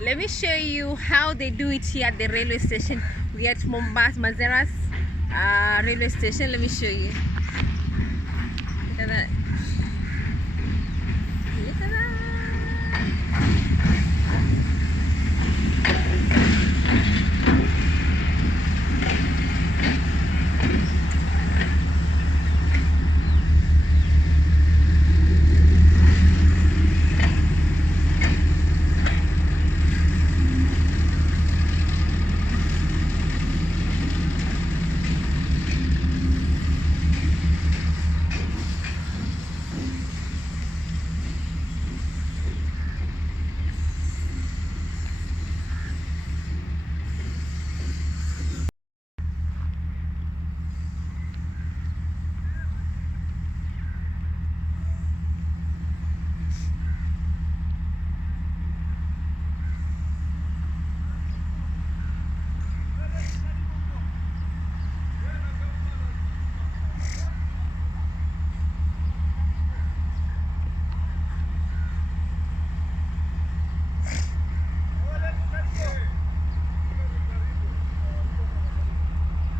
Let me show you how they do it here at the railway station. We are at Mombasa, Mazeras railway station. Let me show you. Look at that. Look at that.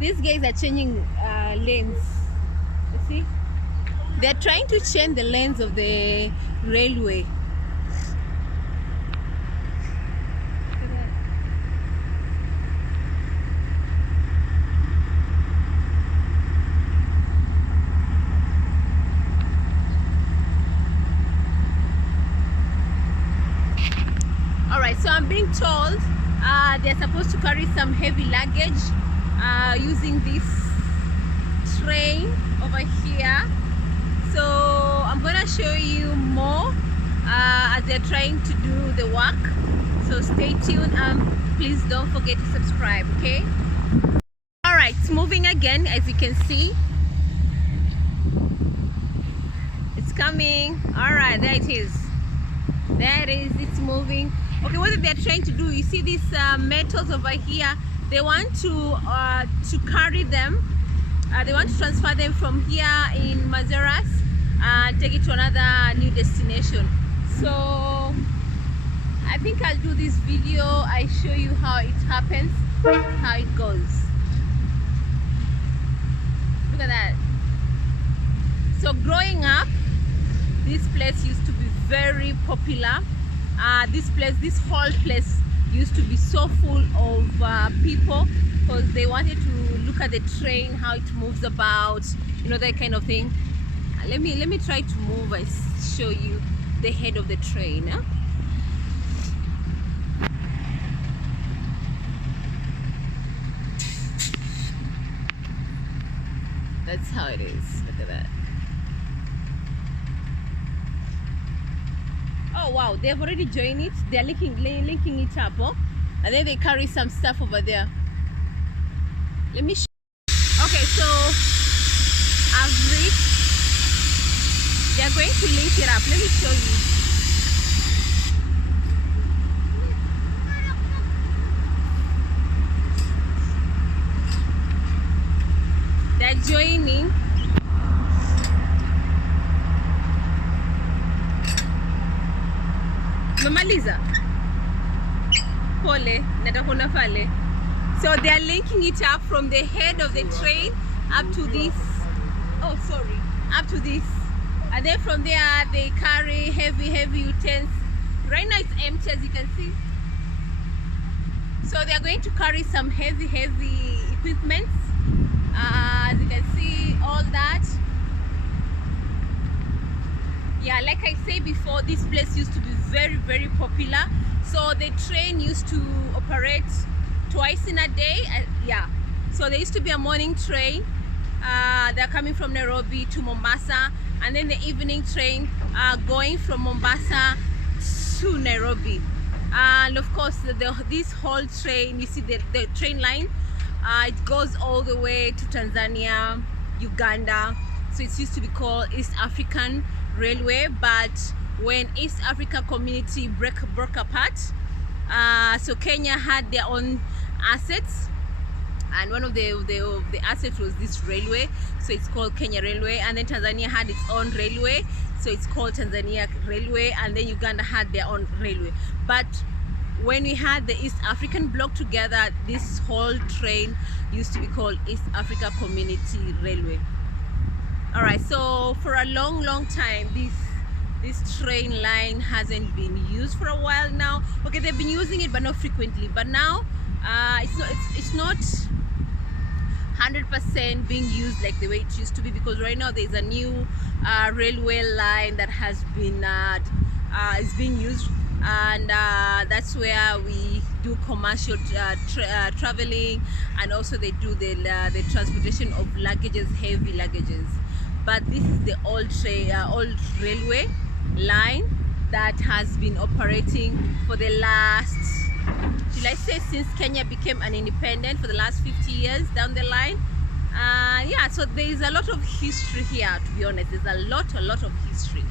These guys are changing lanes. You see? They're trying to change the lanes of the railway. Alright, so I'm being told they're supposed to carry some heavy luggage using this train over here. So I'm gonna show you more as they're trying to do the work. So stay tuned. Please don't forget to subscribe, okay? Alright, it's moving again, as you can see. It's coming. Alright, there it is. There it is, it's moving. Okay, what they're trying to do, you see these metals over here, they want to carry them. They want to transfer them from here in Mazeras and take it to another new destination. So I think I'll do this video. I show you how it happens, how it goes. Look at that. So growing up, this place used to be very popular. This whole place used to be so full of people because they wanted to look at the train, how it moves about, you know, that kind of thing. Let me try to move and show you the head of the train. Huh? That's how it is. Look at that. Oh wow, they've already joined it. They're linking it up, oh? And then they carry some stuff over there. Let me show. Okay, so I've reached. They're going to link it up. Let me show you. They're joining. Mamaliza. Pole, natakuna fale. So they are linking it up from the head of the train up to this. Oh, sorry. Up to this. And then from there they carry heavy utensils. Right now it's empty, as you can see. So they are going to carry some heavy equipment. As you can see, all that. Yeah, like I said before, this place used to be very popular. So the train used to operate twice in a day. Yeah, so there used to be a morning train. They're coming from Nairobi to Mombasa, and then the evening train going from Mombasa to Nairobi. And of course, this whole train, you see the train line, it goes all the way to Tanzania, Uganda. So it used to be called East African Railway, but when East Africa community broke apart, so Kenya had their own assets, and one of the assets was this railway, so it's called Kenya Railway. And then Tanzania had its own railway, so it's called Tanzania Railway. And then Uganda had their own railway. But when we had the East African bloc together, this whole train used to be called East Africa Community Railway. All right, so for a long time, this train line hasn't been used for a while now. Okay, they've been using it, but not frequently. But now, it's not 100% being used like the way it used to be, because right now there's a new railway line that has been is being used, and that's where we do commercial traveling, and also they do the transportation of luggages, heavy luggages. But this is the old railway line that has been operating for the last, should I say, since Kenya became an independent, for the last 50 years down the line. Yeah, so there is a lot of history here, to be honest. There's a lot of history.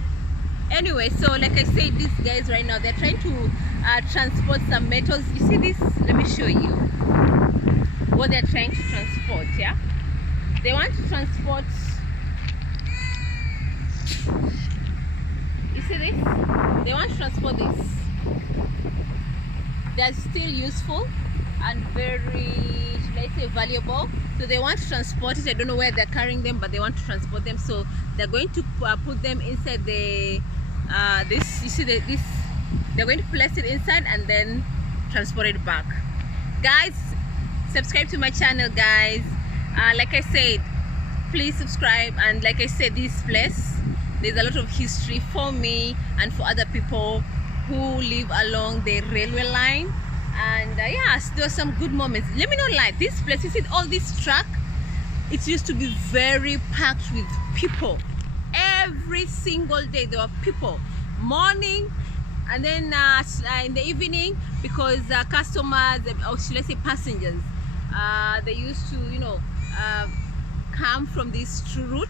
Anyway, so like I said, these guys right now, they're trying to transport some metals. You see this? Let me show you what they're trying to transport. Yeah, they want to transport, you see this? They want to transport this. They're still useful and very, should I say, valuable. So they want to transport it. I don't know where they're carrying them, but they want to transport them. So they're going to put them inside the this, you see this, they're going to place it inside and then transport it back. Guys, subscribe to my channel, guys. Like I said, please subscribe. And like I said, this place, there's a lot of history for me and for other people who live along the railway line. And yes, there were some good moments. Let me not lie, this place, you see all this track, it used to be very packed with people. Every single day there were people, morning and then in the evening, because customers, or should I say passengers, they used to, you know, come from this route,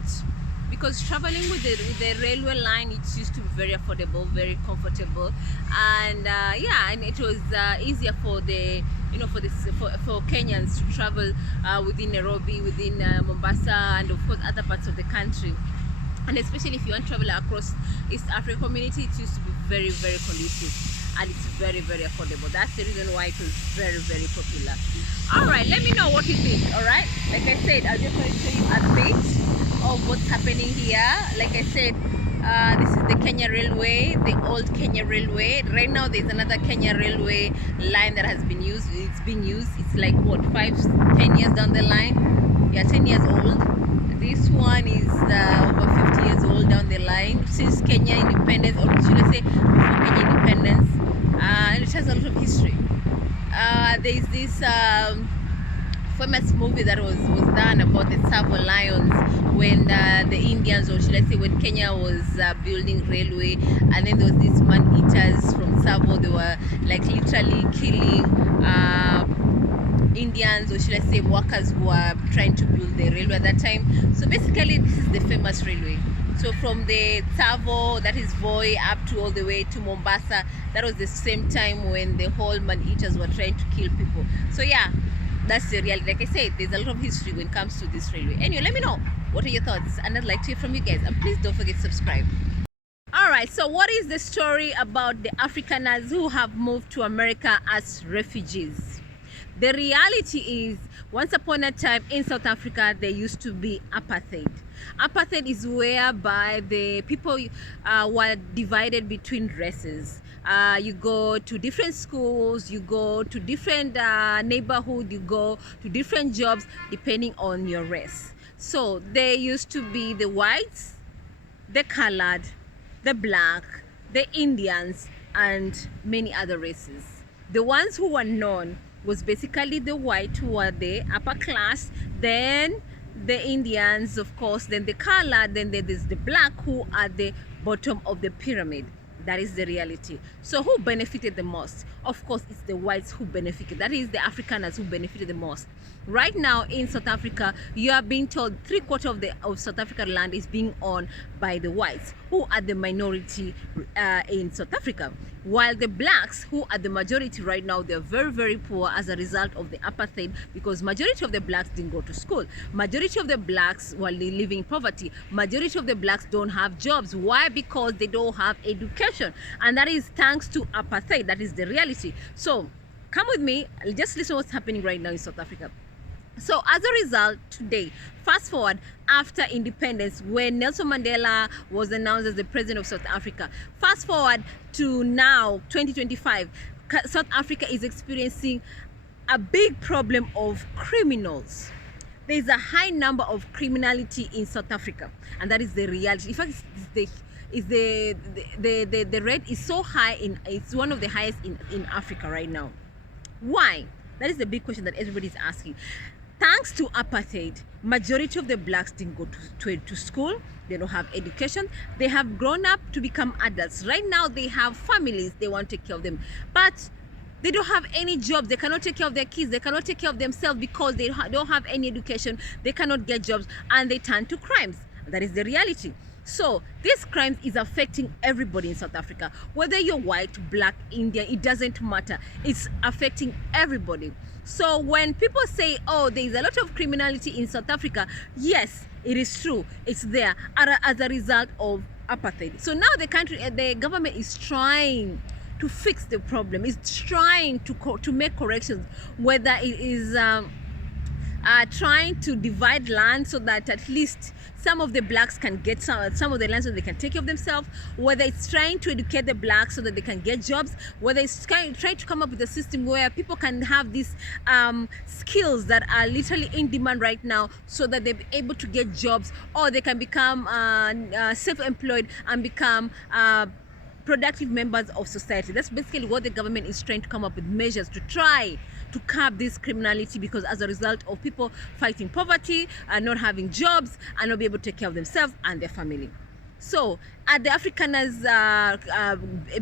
because traveling with the railway line, it used to be very affordable, very comfortable, and yeah, and it was easier for the, you know, for Kenyans to travel within Nairobi, within Mombasa, and of course other parts of the country. And especially if you want to travel across East African community, it used to be very conducive, and it's very affordable. That's the reason why it was very popular. All right, let me know what you think. All right, like I said, I'll just want to show you a bit of what's happening here. Like I said, this is the Kenya Railway, the old Kenya Railway. Right now there's another Kenya Railway line that has been used. It's being used. It's like what, 5-10 years down the line. Yeah, 10 years old. This one is over 50 years old down the line, since Kenya independence, or should I say before Kenya independence, and it has a lot of history. There is this famous movie that was done about the Tsavo lions, when the Indians, or should I say when Kenya was building railway, and then there was these man-eaters from Tsavo. They were like literally killing Indians, or should I say workers, who were trying to build the railway at that time. So basically this is the famous railway. So from the Tsavo, that is Voi, up to all the way to Mombasa, that was the same time when the whole man-eaters were trying to kill people. So yeah, that's the reality. Like I said, there's a lot of history when it comes to this railway. Anyway, let me know what are your thoughts, and I'd like to hear from you guys, and please don't forget to subscribe. All right, so what is the story about the Afrikaners who have moved to America as refugees? The reality is, once upon a time in South Africa, there used to be apartheid. Apartheid is whereby the people were divided between races. You go to different schools, you go to different neighborhood, you go to different jobs depending on your race. So there used to be the whites, the colored, the black, the Indians, and many other races. The ones who were known was basically the white, who were the upper class, then the Indians, of course, then the colored, then there's the black, who are the bottom of the pyramid. That is the reality. So who benefited the most? Of course, it's the whites who benefited. That is the Afrikaners who benefited the most. Right now in South Africa, you are being told 3/4 of South African land is being owned by the whites, who are the minority in South Africa, while the blacks, who are the majority right now, they're very, very poor as a result of the apartheid, because majority of the blacks didn't go to school. Majority of the blacks were living in poverty. Majority of the blacks don't have jobs. Why? Because they don't have education, and that is thanks to apartheid. That is the reality. So come with me, just listen what's happening right now in South Africa. So as a result, today, fast forward after independence, when Nelson Mandela was announced as the president of South Africa, fast forward to now, 2025, South Africa is experiencing a big problem of criminals. There is a high number of criminality in South Africa, and that is the reality. In fact, the rate is so high, it's one of the highest in Africa right now. Why? That is the big question that everybody is asking. Thanks to apartheid, majority of the blacks didn't go to school. They don't have education. They have grown up to become adults. Right now, they have families. They want to take care of them. But they don't have any jobs. They cannot take care of their kids. They cannot take care of themselves because they don't have any education. They cannot get jobs, and they turn to crimes. That is the reality. So this crime is affecting everybody in South Africa. Whether you're white, black, Indian, it doesn't matter. It's affecting everybody. So when people say, oh, there is a lot of criminality in South Africa, yes, it is true. It's there as a result of apartheid. So now the government is trying to fix the problem. It's trying to make corrections, whether it is trying to divide land so that at least some of the blacks can get some of the land so they can take care of themselves, whether it's trying to educate the blacks so that they can get jobs, whether it's trying to come up with a system where people can have these skills that are literally in demand right now so that they're able to get jobs, or they can become self-employed and become productive members of society. That's basically what the government is trying to come up with, measures to try to curb this criminality, because as a result of people fighting poverty and not having jobs and not be able to take care of themselves and their family. So are the Afrikaners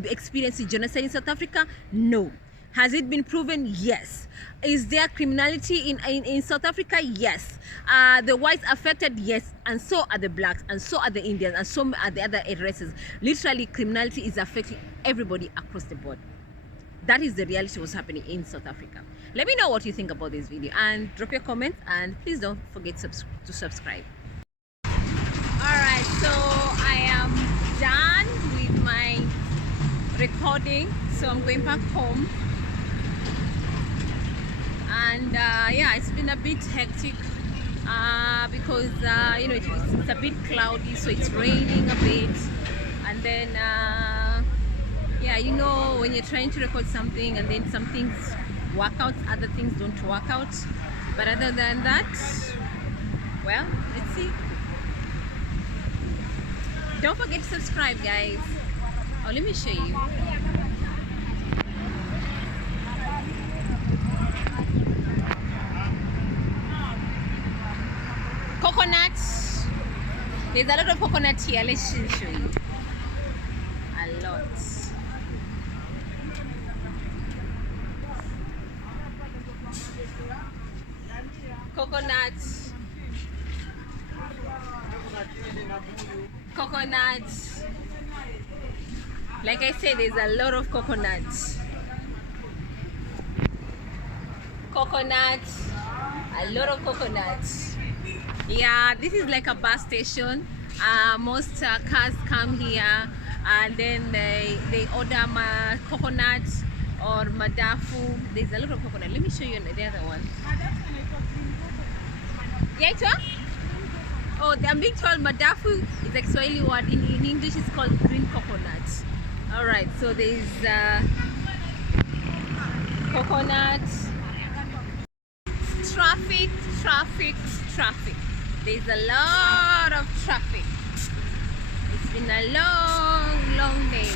experiencing genocide in South Africa? No. Has it been proven? Yes. Is there criminality in South Africa? Yes. The whites affected? Yes. And so are the blacks, and so are the Indians, and so are the other races. Literally, criminality is affecting everybody across the board. That is the reality of what's happening in South Africa. Let me know what you think about this video, and drop your comments, and please don't forget to subscribe. Alright, so I am done with my recording, so I'm going back home. And yeah, it's been a bit hectic because you know, it's a bit cloudy, so it's raining a bit, and then yeah, you know, when you're trying to record something and then some things work out, other things don't work out. But other than that, well, let's see. Don't forget to subscribe, guys. Oh, let me show you. Coconuts. There's a lot of coconut here. Let's show you. A lot. Coconuts. Coconuts. Like I said, there's a lot of coconuts. Coconuts. A lot of coconuts. Yeah, this is like a bus station. Most cars come here and then they order coconut or madafu. There's a lot of coconut. Let me show you the other one. Yeah, it's what? Oh, I'm being told madafu is a Swahili word. In English, it's called green coconut. All right, so there's coconut. Traffic. There's a lot of traffic. It's been a long day.